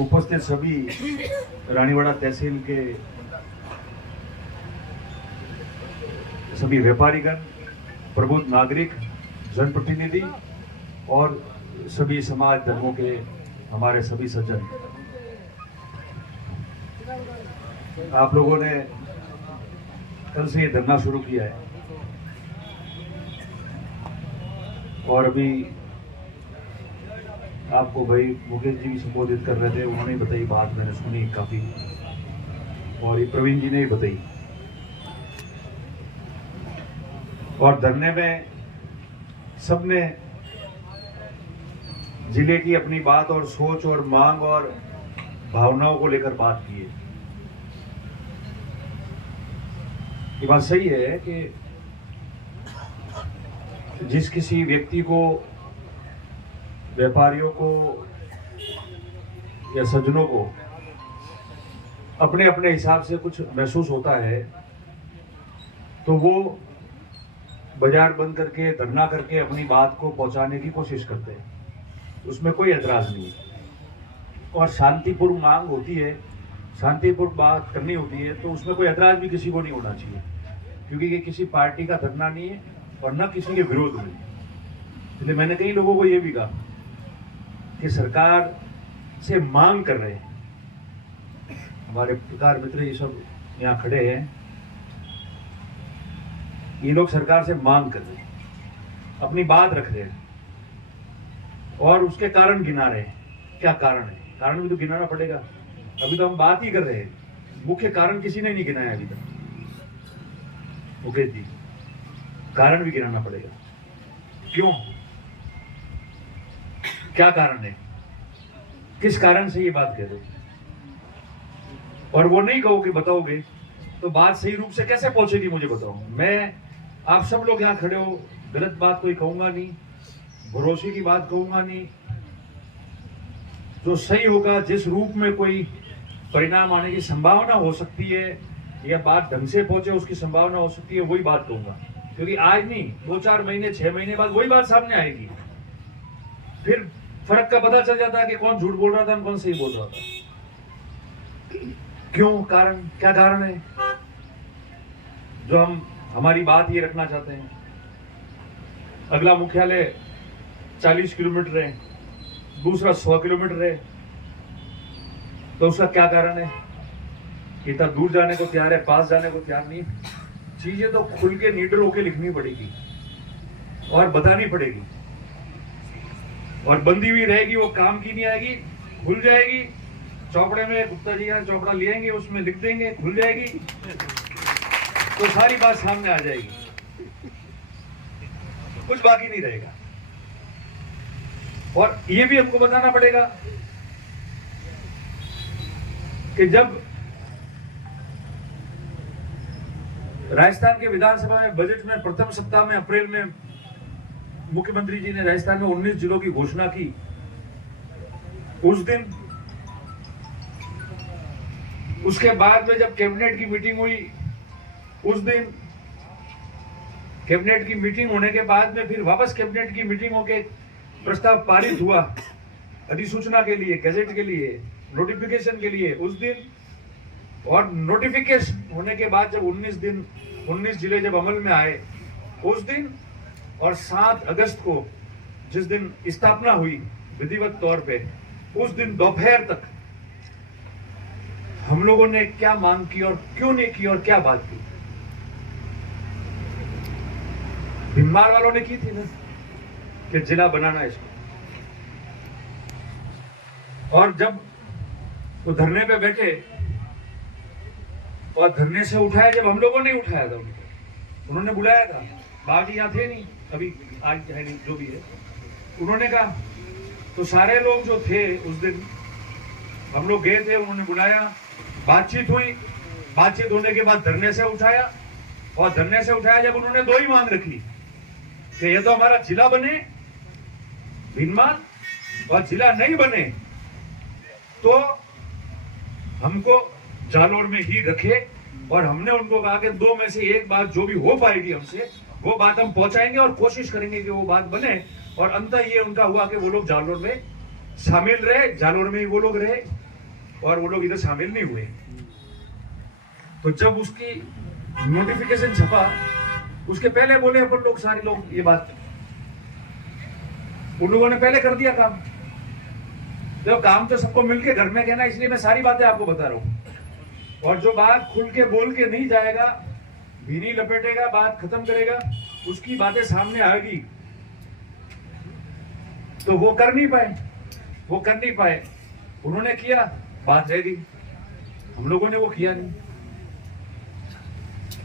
उपस्थित सभी रानीवाड़ा तहसील के सभी व्यापारीगण, प्रबुद्ध नागरिक, जनप्रतिनिधि और सभी समाज धर्मों के हमारे सभी सज्जन, आप लोगों ने कल से ये धरना शुरू किया है और अभी आपको भाई मुकेश जी भी संबोधित कर रहे थे, उन्होंने बताई बात, मैंने सुनी काफी, और ये प्रवीण जी ने भी बताई। और धरने में सबने जिले की अपनी बात और सोच और मांग और भावनाओं को लेकर बात की है। ये बात सही है कि जिस किसी व्यक्ति को, व्यापारियों को या सज्जनों को अपने अपने हिसाब से कुछ महसूस होता है तो वो बाजार बंद करके, धरना करके अपनी बात को पहुंचाने की कोशिश करते हैं, उसमें कोई एतराज नहीं है। और शांतिपूर्ण मांग होती है, शांतिपूर्ण बात करनी होती है, तो उसमें कोई एतराज भी किसी को नहीं होना चाहिए, क्योंकि ये किसी पार्टी का धरना नहीं है और न किसी के विरोध में। इसलिए मैंने कई लोगों को ये भी कहा कि सरकार से मांग कर रहे हैं, हमारे पत्रकार मित्र ये सब यहाँ खड़े हैं, ये लोग सरकार से मांग कर रहे हैं, अपनी बात रख रहे हैं और उसके कारण गिना रहे हैं। क्या कारण है? कारण भी तो गिनाना पड़ेगा। अभी तो हम बात ही कर रहे हैं, मुख्य कारण किसी ने नहीं गिनाया अभी तक। मुकेश जी, कारण भी गिनाना पड़ेगा। क्यों? क्या कारण है? किस कारण से ये बात कह रहे हो? और वो नहीं कहो कि बताओगे तो बात सही रूप से कैसे पहुंचेगी, मुझे बताओ। मैं, आप सब लोग यहाँ खड़े हो, गलत बात कोई कहूंगा नहीं, भरोसे की बात कहूंगा नहीं। जो सही होगा, जिस रूप में कोई परिणाम आने की संभावना हो सकती है या बात ढंग से पहुंचे उसकी संभावना हो सकती है, वही बात कहूंगा। क्योंकि आज नहीं, 2-4 महीने, 6 महीने बाद वही बात सामने आएगी, फिर फर्क का पता चल जाता है कि कौन झूठ बोल रहा था, कौन सही बोल रहा था। क्यों? कारण, क्या कारण है जो हम हमारी बात ये रखना चाहते हैं? अगला मुख्यालय 40 किलोमीटर है, दूसरा 100 किलोमीटर है, तो उसका क्या कारण है? इतना दूर जाने को तैयार है, पास जाने को तैयार नहीं। चीजें तो खुल के नीडर होके लिखनी पड़ेगी और बतानी पड़ेगी, और बंदी हुई रहेगी, वो काम की नहीं आएगी, खुल जाएगी चौपड़े में, गुप्ता जी का चौपड़ा ले आएंगे, उसमें लिख देंगे, खुल जाएगी तो सारी बात सामने आ जाएगी, कुछ बाकी नहीं रहेगा। और ये भी हमको बताना पड़ेगा कि जब राजस्थान के विधानसभा में बजट में प्रथम सप्ताह में अप्रैल में मुख्यमंत्री जी ने राजस्थान में 19 जिलों की घोषणा की, उस दिन, उसके बाद में जब कैबिनेट की मीटिंग हुई, उस दिन कैबिनेट की मीटिंग होने के बाद में फिर वापस कैबिनेट की मीटिंग होके प्रस्ताव पारित हुआ अधिसूचना के लिए, गैजेट के लिए, नोटिफिकेशन के लिए उस दिन। और नोटिफिकेशन होने के बाद जब 19 जिले जब अमल में आए उस दिन, और 7 अगस्त को जिस दिन स्थापना हुई विधिवत तौर पे, उस दिन दोपहर तक हम लोगों ने क्या मांग की और क्यों नहीं की और क्या बात की? भिंडमार वालों ने की थी ना कि जिला बनाना इसको, और जब वो धरने पे बैठे और धरने से उठाया, जब हम लोगों ने उठाया था उन्होंने बुलाया था, बाबू जी यहाँ थे नहीं, अभी आज है नहीं, जो भी है, उन्होंने कहा, तो सारे लोग जो थे उस दिन हम लोग गए थे, उन्होंने बुलाया, बातचीत हुई, बातचीत होने के बाद धरने से उठाया, और धरने से उठाया जब उन्होंने 2 ही मांग रखी कि ये तो हमारा जिला बने भिंडमार, और जिला नहीं बने तो हमको जालोर में ही रखे। और हमने उनको कहा कि 2 में से एक बात जो भी हो पाएगी हमसे, वो बात हम पहुंचाएंगे और कोशिश करेंगे कि वो बात बने। और अंततः ये उनका हुआ कि वो लोग जालोर में शामिल रहे, जालोर में ही वो लोग रहे, और वो लोग इधर शामिल नहीं हुए। तो जब उसकी नोटिफिकेशन छपा उसके पहले बोले अपन लोग सारे लोग ये बात, उन लोगों ने पहले कर दिया काम। तो काम तो सबको मिलके घर में कहना, इसलिए मैं सारी बातें आपको बता रहा हूं। और जो बात खुल के बोल के नहीं जाएगा, भीनी लपेटेगा, बात खत्म करेगा, उसकी बातें सामने आएगी तो वो कर नहीं पाए। उन्होंने किया, बात रह गई। हम लोगों ने वो किया नहीं,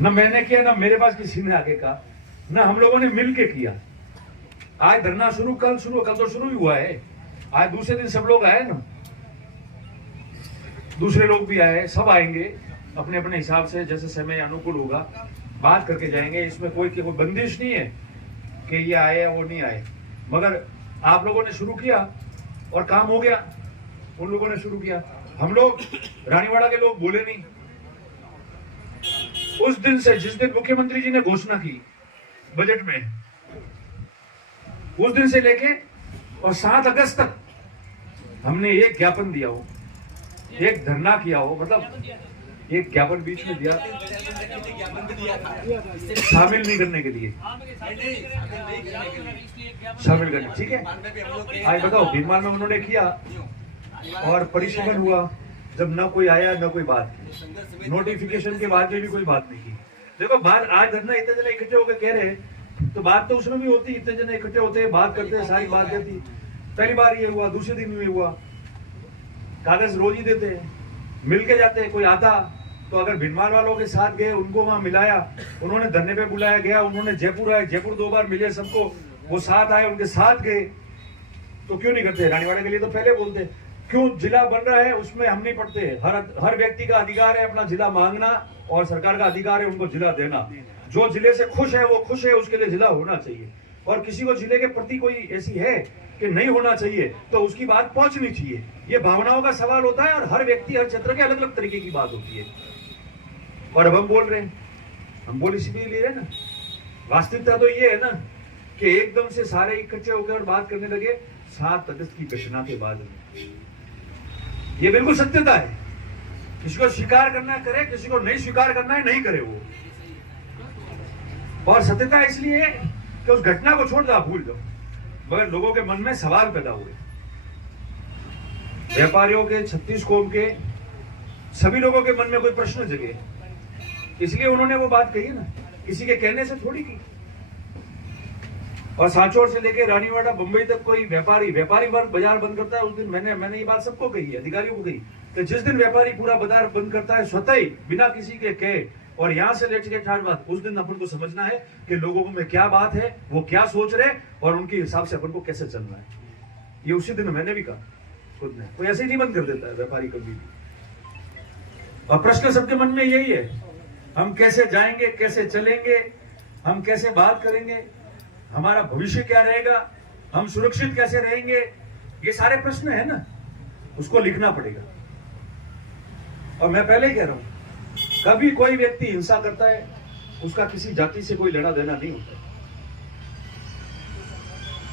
ना मैंने किया, ना मेरे पास किसी ने आगे कहा, ना हम लोगों ने मिल के किया। आज धरना शुरू, कल तो शुरू ही हुआ है। आज दूसरे दिन सब लोग आए ना, दूसरे लोग भी आए, सब आएंगे अपने अपने हिसाब से, जैसे समय अनुकूल होगा बात करके जाएंगे। इसमें कोई बंदिश नहीं है कि ये आए या वो नहीं आए। मगर आप लोगों ने शुरू किया और काम हो गया। उन लोगों ने शुरू किया, हम लोग रानीवाड़ा के लोग बोले नहीं। उस दिन से, जिस दिन मुख्यमंत्री जी ने घोषणा की बजट में, उस दिन से लेके और 7 अगस्त तक हमने एक ज्ञापन दिया हो, एक धरना किया हो, मतलब एक ज्ञापन बीच में दिया शामिल नहीं करने के लिए, शामिल करने, ठीक है। आज बताओ, भीनमाल में उन्होंने किया और परिशोधन हुआ, जब ना कोई आया ना कोई बात की, नोटिफिकेशन के बाद में भी कोई बात नहीं की। देखो बात, आज धरना इतने जने इकट्ठे होकर कह रहे हैं तो बात तो उसमें भी होती, इतने जने इकट्ठे होते हैं, बात करते हैं, सारी बात कहती। पहली बार ये हुआ, दूसरे दिन भी हुआ, कागज रोज ही देते हैं, मिल के जाते हैं। कोई आता तो अगर भीनमाल वालों के साथ गए, उनको वहां मिलाया, उन्होंने धरने पे बुलाया गया, उन्होंने जयपुर आए, जयपुर 2 बार मिले सबको, वो साथ आए, उनके साथ गए, तो क्यों नहीं करते? रानीवाड़ा के लिए तो पहले बोलते, क्यों जिला बन रहा है उसमें हम नहीं पढ़ते। हर व्यक्ति का अधिकार है अपना जिला मांगना, और सरकार का अधिकार है उनको जिला देना। जो जिले से खुश है वो खुश है, उसके लिए जिला होना चाहिए। और किसी को जिले के प्रति कोई ऐसी है कि नहीं होना चाहिए तो उसकी बात पहुंचनी चाहिए। ये भावनाओं का सवाल होता है, और हर व्यक्ति, हर क्षेत्र के अलग अलग तरीके की बात होती है। और अब हम बोल रहे हैं, हम बोल इसीलिए ले रहे हैं ना, वास्तविकता तो ये है ना कि एकदम से सारे इकट्ठे होकर बात करने लगे 7 अगस्त की घटना के बाद में। ये बिल्कुल सत्यता है, किसी को स्वीकार करना है करे, किसी को नहीं स्वीकार करना है नहीं करे वो। और सत्यता इसलिए है कि उस घटना को छोड़ दो, भूल जाओ, मगर लोगों के मन में सवाल पैदा हुए। व्यापारियों के, 36 कौम के सभी लोगों के मन में कोई प्रश्न जगे, इसलिए उन्होंने वो बात कही ना, किसी के कहने से थोड़ी की। और सांचौर से लेके रानीवाड़ा, बंबई तक कोई व्यापारी वर्ग बाजार बंद करता है, उस दिन मैंने ये बात सबको कही है, अधिकारियों को कही, तो जिस दिन व्यापारी पूरा बाजार बंद करता है स्वतः ही, बिना किसी के कहे, और यहाँ से लेकर के ठाठ बात, उस दिन अपन को समझना है कि लोगों में क्या बात है, वो क्या सोच रहे, और उनके हिसाब से अपन को कैसे चलना है। ये उसी दिन मैंने भी कहा खुद ने, कोई ऐसे ही नहीं बंद कर देता है व्यापारी कभी भी। और प्रश्न सबके मन में यही है, हम कैसे जाएंगे, कैसे चलेंगे, हम कैसे बात करेंगे, हमारा भविष्य क्या रहेगा, हम सुरक्षित कैसे रहेंगे, ये सारे प्रश्न है ना, उसको लिखना पड़ेगा। और मैं पहले ही कह रहा हूं, कभी कोई व्यक्ति हिंसा करता है, उसका किसी जाति से कोई लेना देना नहीं होता।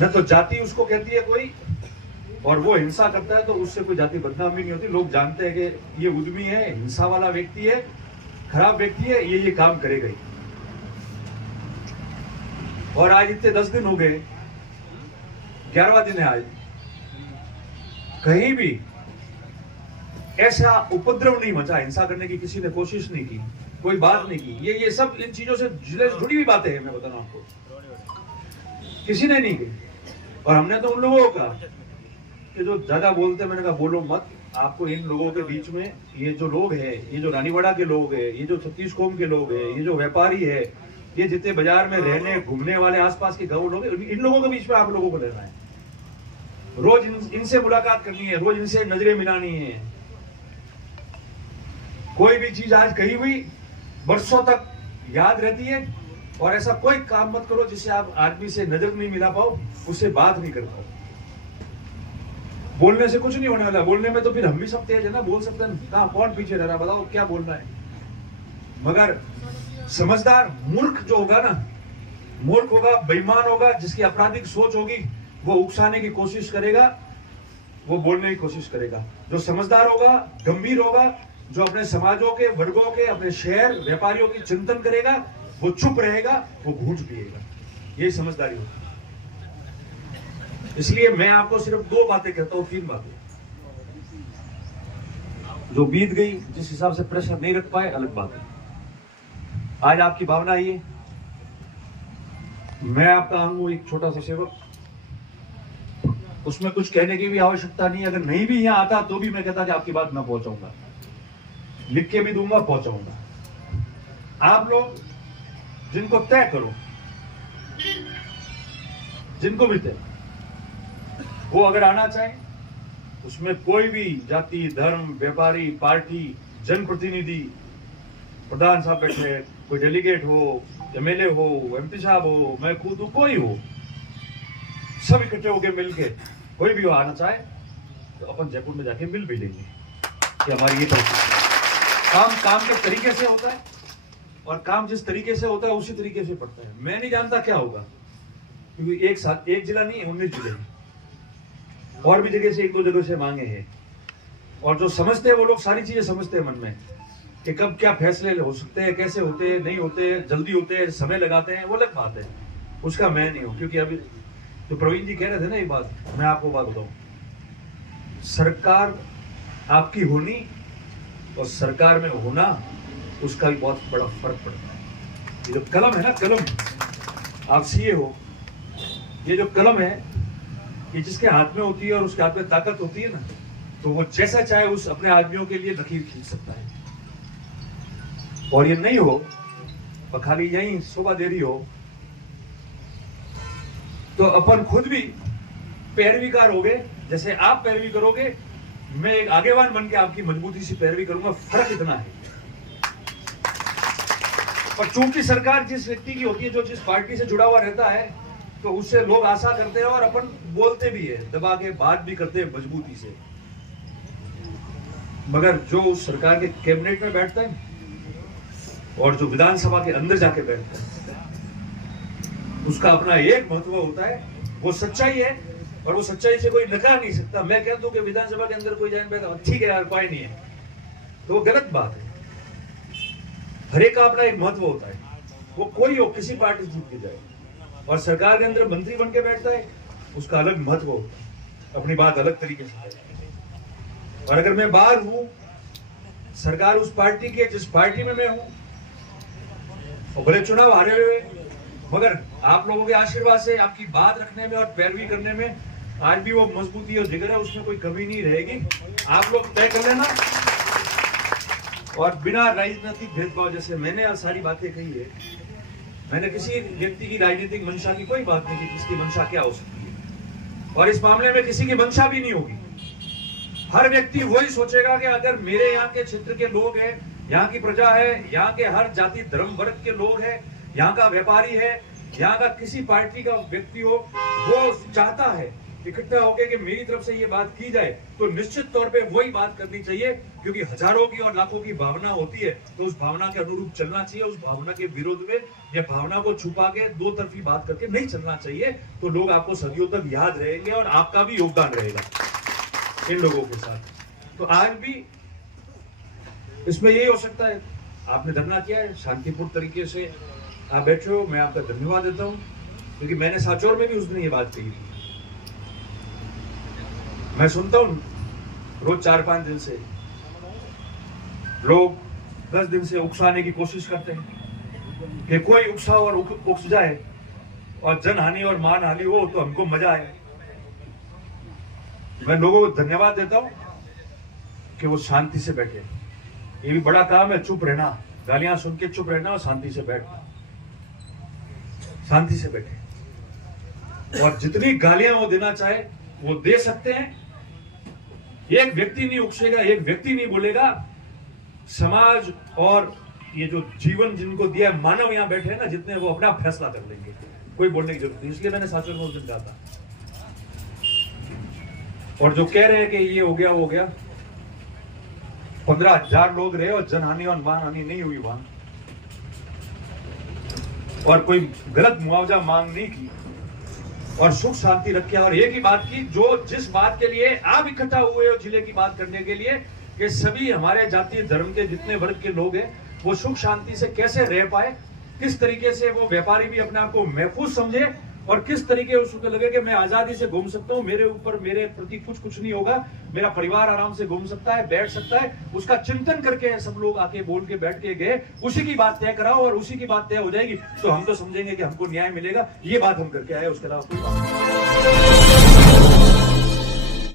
न तो जाति उसको कहती है कोई, और वो हिंसा करता है तो उससे कोई जाति बदनाम भी नहीं होती। लोग जानते हैं कि ये उद्यमी है, हिंसा वाला व्यक्ति है, खराब व्यक्ति है, ये काम करेगा ही। और आज इतने 10 दिन हो गए, 11वां दिन है आज, कहीं भी ऐसा उपद्रव नहीं मचा, हिंसा करने की किसी ने कोशिश नहीं की, कोई बात नहीं की। ये सब इन चीजों से जुड़ी हुई बातें हैं, मैं बता रहा हूं आपको, किसी ने नहीं की। और हमने तो उन लोगों को कहा कि जो ज्यादा बोलते, मैंने कहा बोलो मत, आपको इन लोगों के बीच में ये जो लोग हैं, ये जो रानीवाड़ा के लोग हैं, ये जो 36 कौम के लोग हैं, ये जो व्यापारी है, ये जितने बाजार में रहने घूमने वाले आसपास के गांव लोग, इन लोगों के बीच में आप लोगों को रहना है, रोज इनसे मुलाकात करनी है, रोज इनसे नजरें मिलानी है। कोई भी चीज आज कही हुई वर्षों तक याद रहती है, और ऐसा कोई काम मत करो जिससे आप आदमी से नजर नहीं मिला पाओ, उससे बात नहीं कर पाओ। बोलने से कुछ नहीं होने वाला, बोलने में तो फिर हम भी सब तेज है ना, बोल सकते हैं, कहां कौन पीछे रह रहा, बताओ क्या बोलना है। मगर समझदार मूर्ख जो होगा ना, मूर्ख होगा, बेईमान होगा, जिसकी आपराधिक सोच होगी, वो उकसाने की कोशिश करेगा, वो बोलने की कोशिश करेगा। जो समझदार होगा, गंभीर होगा, जो अपने समाजों के, वर्गों के, अपने शहर व्यापारियों की चिंतन करेगा, वो चुप रहेगा, वो घूंट पिएगा। यही समझदारी होती है। इसलिए मैं आपको सिर्फ 2 बातें कहता हूं, 3 बातें। जो बीत गई, जिस हिसाब से प्रेशर नहीं रख पाए, अलग बात है। आज आपकी भावना ये, मैं आपका हूं एक छोटा सा सेवक, उसमें कुछ कहने की भी आवश्यकता नहीं। अगर नहीं भी यहां आता तो भी मैं कहता कि आपकी बात मैं पहुंचाऊंगा, लिख के भी दूंगा, पहुंचाऊंगा। आप लोग जिनको तय करो, जिनको भी तय, वो अगर आना चाहे, उसमें कोई भी जाति, धर्म, व्यापारी, पार्टी, जनप्रतिनिधि, प्रधान साहब बैठे, कोई डेलीगेट हो, एमएलए हो, एमपी साहब हो, मैं खुद हूं, कोई हो, सब इकट्ठे होके मिलके कोई भी आना चाहे तो अपन जयपुर में जाके मिल भी लेंगे कि हमारी ये काम के तरीके से होता है, और काम जिस तरीके से होता है उसी तरीके से पड़ता है। मैं नहीं जानता क्या होगा, क्योंकि एक साथ एक जिला नहीं, 19 जिले और भी जगह से 1-2 जगह से मांगे हैं। और जो समझते हैं वो लोग सारी चीजें समझते हैं मन में कि कब क्या फैसले हो सकते हैं, कैसे होते हैं, नहीं होते, जल्दी होते हैं, समय लगाते हैं, वो अलग बात है। उसका मैं नहीं हूं। क्योंकि अभी तो प्रवीण जी कह रहे थे ना, एक बात मैं आपको बात बताऊं, सरकार आपकी होनी और सरकार में होना, उसका भी बहुत बड़ा फर्क पड़ता है। ये जो कलम है ना, कलम, आप सीए हो, ये जो कलम है, ये जिसके हाथ में होती है और उसके हाथ में ताकत होती है ना, तो वो जैसा चाहे उस अपने आदमियों के लिए लकीर खींच सकता है। और ये नहीं हो और खाली यही शोभा दे रही हो, तो अपन खुद भी पैरवीकार हो गए। जैसे आप पैरवी करोगे, मैं एक आगेवान बन के आपकी मजबूती से पैरवी करूंगा। फर्क इतना है। और चूंकि सरकार जिस व्यक्ति की होती है, जो जिस पार्टी से जुड़ा हुआ रहता है, तो उससे लोग आशा करते हैं और अपन बोलते भी है, दबा के बात भी करते हैं मजबूती से। मगर जो उस सरकार के कैबिनेट में बैठता है और जो विधानसभा के अंदर जाके बैठता है, उसका अपना एक महत्व होता है, वो सच्चाई है, और वो सच्चाई से कोई नकार नहीं सकता। मैं कह दूं कि विधानसभा के अंदर कोई जान बैठा, ठीक है यार, कोई नहीं है, तो वो गलत बात है। हर एक का अपना एक महत्व होता है, वो कोई हो, किसी पार्टी जीत के जाए, और सरकार के अंदर मंत्री बन के बैठता है, उसका अलग महत्व होता है, अपनी बात अलग तरीके से करता है। और अगर मैं बाहर हूं, सरकार उस पार्टी की है जिस पार्टी में मैं हूं, और भले चुनाव हारे हुए, मगर आप लोगों के आशीर्वाद से, आपकी बात रखने में और पैरवी करने में आज भी वो मजबूती और जिगर है, उसमें कोई कमी नहीं रहेगी। आप लोग तय कर लेना, और बिना राजनीतिक भेदभाव, जैसे मैंने आज सारी बातें कही है, मैंने किसी व्यक्ति की राजनीतिक मंशा की कोई बात नहीं की, किसकी मंशा क्या हो सकती है, और इस मामले में किसी की मंशा भी नहीं होगी। हर व्यक्ति वही सोचेगा कि अगर मेरे यहाँ के क्षेत्र के लोग हैं, यहाँ की प्रजा है, यहाँ के हर जाति धर्म वर्ग के लोग हैं, यहाँ का व्यापारी है, यहाँ का किसी पार्टी का व्यक्ति हो, वो चाहता है इकट्ठा होकर कि मेरी तरफ से ये बात की जाए, तो निश्चित तौर पे वही बात करनी चाहिए। क्योंकि हजारों की और लाखों की भावना होती है, तो उस भावना के अनुरूप चलना चाहिए। उस भावना के विरोध में या भावना को छुपा के दो तरफी बात करके नहीं चलना चाहिए। तो लोग आपको सदियों तक याद रहेंगे और आपका भी योगदान रहेगा इन लोगों के साथ। तो आज भी इसमें यही हो सकता है, आपने धरना किया है, शांतिपूर्ण तरीके से आप बैठे हो, मैं आपका धन्यवाद देता हूं। क्योंकि मैंने साचौर में भी उस दिन ये बात कही थी। मैं सुनता हूं रोज 4-5 दिन से लोग 10 दिन से उकसाने की कोशिश करते हैं कि कोई उकसा और उकस जाए और जनहानि और मानहानि हो तो हमको मजा आए। मैं लोगों को धन्यवाद देता हूं कि वो शांति से बैठे। ये भी बड़ा काम है, चुप रहना, गालियां सुन के चुप रहना और शांति से बैठना, शांति से बैठे। और जितनी गालियां वो देना चाहे वो दे सकते हैं। एक व्यक्ति नहीं उकसेगा, एक व्यक्ति नहीं बोलेगा। समाज और ये जो जीवन जिनको दिया है, मानव यहां बैठे हैं ना जितने, वो अपना फैसला कर लेंगे, कोई बोलने की जरूरत नहीं। इसलिए मैंने साचौर में उस दिन कहा था। और जो कह रहे हैं कि ये हो गया वो हो गया, 15,000 लोग रहे और जनहानि और मानहानि नहीं हुई वहां, और कोई गलत मुआवजा मांग नहीं की। और सुख शांति रखे। और एक ही बात की, जो जिस बात के लिए आप इकट्ठा हुए हो जिले की बात करने के लिए, कि सभी हमारे जातीय धर्म के जितने वर्ग के लोग हैं वो सुख शांति से कैसे रह पाए, किस तरीके से वो व्यापारी भी अपने आप को महफूज समझे और किस तरीके उसको लगे कि मैं आजादी से घूम सकता हूँ, मेरे ऊपर मेरे प्रति कुछ नहीं होगा, मेरा परिवार आराम से घूम सकता है, बैठ सकता है, उसका चिंतन करके सब लोग आके बोल के बैठ के गए, उसी की बात तय कराओ और उसी की बात तय हो जाएगी तो हम तो समझेंगे कि हमको न्याय मिलेगा। ये बात हम करके आए, उसके अलावा कोई बात नहीं।